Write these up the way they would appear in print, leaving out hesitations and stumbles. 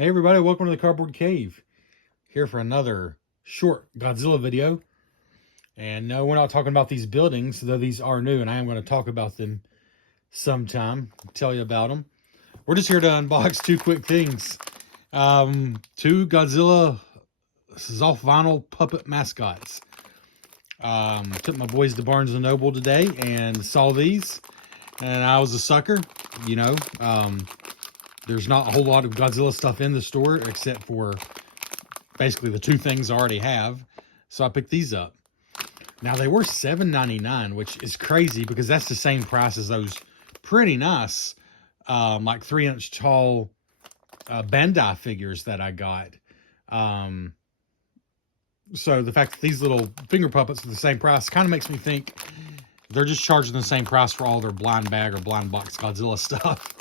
Hey everybody, welcome to the Cardboard Cave. Here for another short Godzilla video. And no, we're not talking about these buildings, though these are new, and I am going to talk about them sometime, tell you about them. We're just here to unbox two quick things. Two Godzilla soft vinyl puppet mascots. Took my boys to Barnes & Noble today and saw these, and I was a sucker, you know. There's not a whole lot of Godzilla stuff in the store except for basically the two things I already have. So I picked these up. Now they were $7.99, which is crazy because that's the same price as those pretty nice, like 3-inch tall Bandai figures that I got. So the fact that these little finger puppets are the same price kind of makes me think they're just charging the same price for all their blind bag or blind box Godzilla stuff,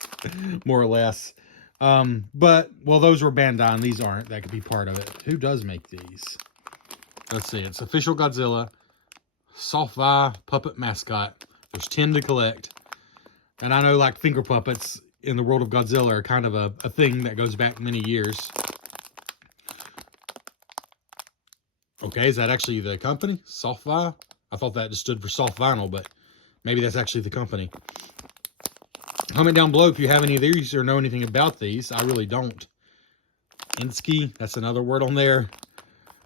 more or less. But, well, those were Bandai and these aren't. That could be part of it. Who does make these? Let's see. It's Official Godzilla Soft Vi Puppet Mascot. There's 10 to collect. And I know, like, finger puppets in the world of Godzilla are kind of a thing that goes back many years. Okay, is that actually the company? Soft Vi? I thought that just stood for soft vinyl, but maybe that's actually the company. Comment down below if you have any of these or know anything about these. I really don't. Insky, that's another word on there.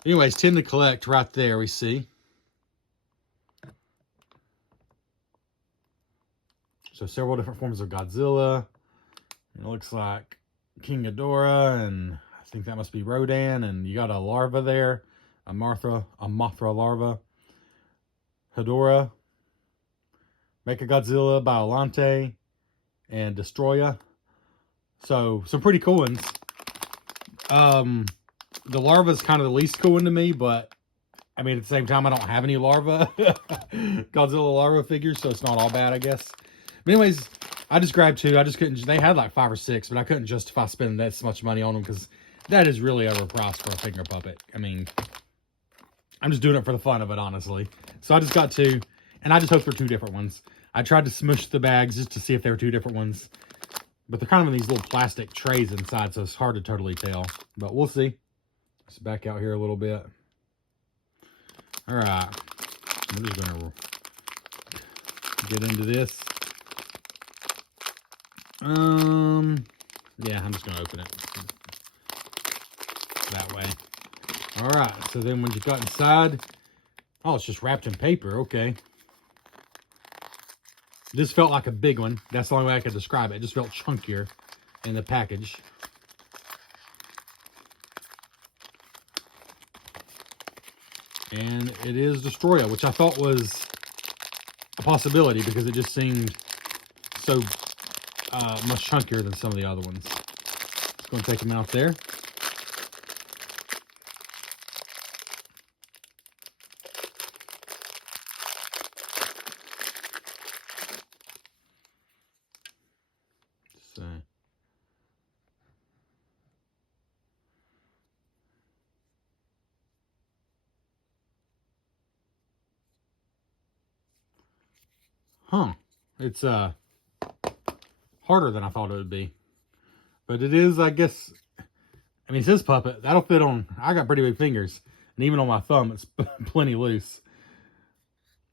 Anyways, 10 to collect right there, we see. So several different forms of Godzilla. It looks like King Ghidorah, and I think that must be Rodan, and you got a larva there. A Mothra larva. Hedorah, Mechagodzilla, Biollante, and Destroya. So, some pretty cool ones. The larva is kind of the least cool one to me, but, I mean, at the same time, I don't have any larva. Godzilla larva figures, so it's not all bad, I guess. But anyways, I just grabbed two. I just couldn't, they had like 5 or 6, but I couldn't justify spending that much money on them because that is really overpriced for a finger puppet. I mean, I'm just doing it for the fun of it, honestly. So I just got 2, and I just hope they're 2 different ones. I tried to smush the bags just to see if they were 2 different ones. But they're kind of in these little plastic trays inside, so it's hard to totally tell. But we'll see. Let's back out here a little bit. All right. I'm just going to get into this. Yeah, I'm just going to open it that way. All right, so then when you got inside, oh, it's just wrapped in paper. Okay. This felt like a big one. That's the only way I could describe it. It just felt chunkier in the package. And it is Destroya, which I thought was a possibility because it just seemed so much chunkier than some of the other ones. Just going to take them out there. Huh. It's harder than I thought it would be. But it is, I guess, I mean, it says puppet. That'll fit on, I got pretty big fingers. And even on my thumb, it's plenty loose.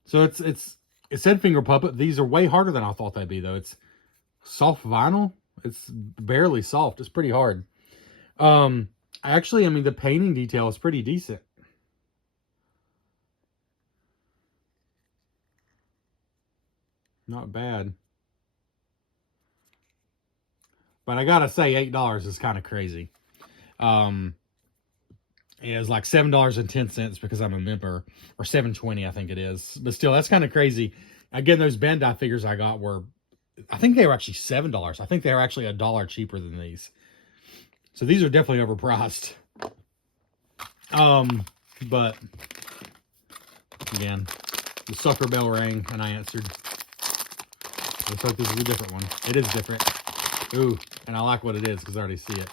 So it said finger puppet. These are way harder than I thought they'd be, though. It's soft vinyl. It's barely soft. It's pretty hard. Actually, I mean, the painting detail is pretty decent. Not bad. But I gotta say, $8 is kind of crazy. It's like $7.10 because I'm a member, or $7.20 I think it is. But still, that's kind of crazy. Again, those Bandai figures I got were, I think they were actually $7. I think they were actually $1 cheaper than these. So these are definitely overpriced. But again, the sucker bell rang and I answered. Looks like this is a different one. It is different. Ooh, and I like what it is because I already see it.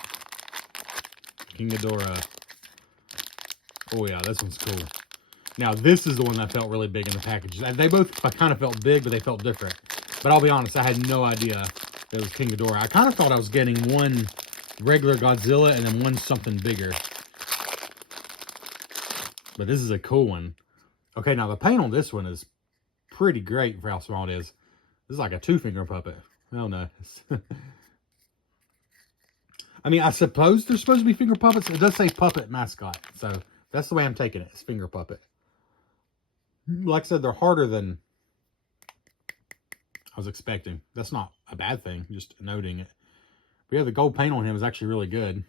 King Ghidorah. Oh yeah, this one's cool. Now this is the one that felt really big in the package. They both kind of felt big, but they felt different. But I'll be honest, I had no idea it was King Ghidorah. I kind of thought I was getting one regular Godzilla and then one something bigger. But this is a cool one. Okay, now the paint on this one is pretty great for how small it is. This is like a 2-finger puppet. Oh no. I mean, I suppose they're supposed to be finger puppets. It does say puppet mascot. So that's the way I'm taking it. It's finger puppet. Like I said, they're harder than I was expecting. That's not a bad thing. Just noting it. But yeah, the gold paint on him is actually really good.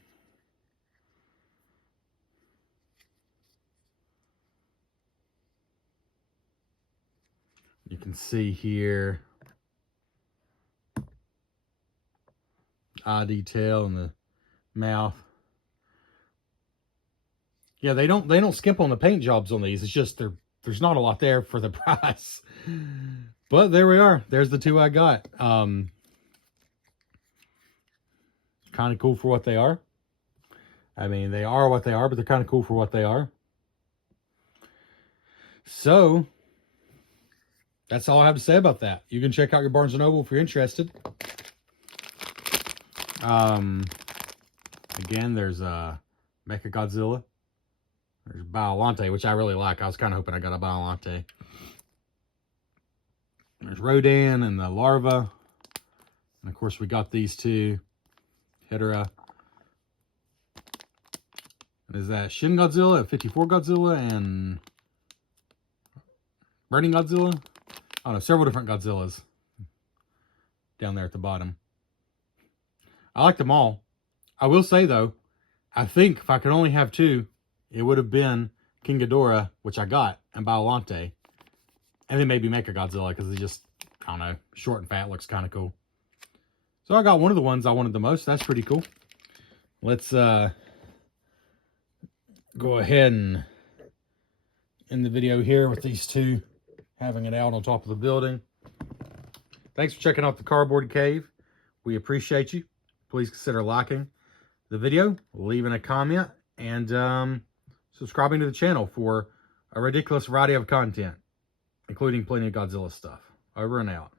You can see here eye detail and the mouth. Yeah, they don't skimp on the paint jobs on these. It's just there's not a lot there for the price. But there we are. There's the two I got. Kind of cool for what they are. I mean, they are what they are, but they're kind of cool for what they are. So that's all I have to say about that. You can check out your Barnes & Noble if you're interested. Again, there's Mechagodzilla. There's Biollante, which I really like. I was kind of hoping I got a Biollante. There's Rodan and the larva. And of course, we got these two. Hedera. Is that Shin Godzilla, 54 Godzilla, and Burning Godzilla? Oh no, several different Godzillas down there at the bottom. I like them all. I will say though, I think if I could only have two, it would have been King Ghidorah, which I got, and Biollante. And then maybe Mechagodzilla, because he's just, I don't know, short and fat, looks kind of cool. So I got one of the ones I wanted the most. That's pretty cool. Let's go ahead and end the video here with these two having it out on top of the building. Thanks for checking out the Cardboard Cave. We appreciate you. Please consider liking the video, leaving a comment, and subscribing to the channel for a ridiculous variety of content, including plenty of Godzilla stuff. Over and out.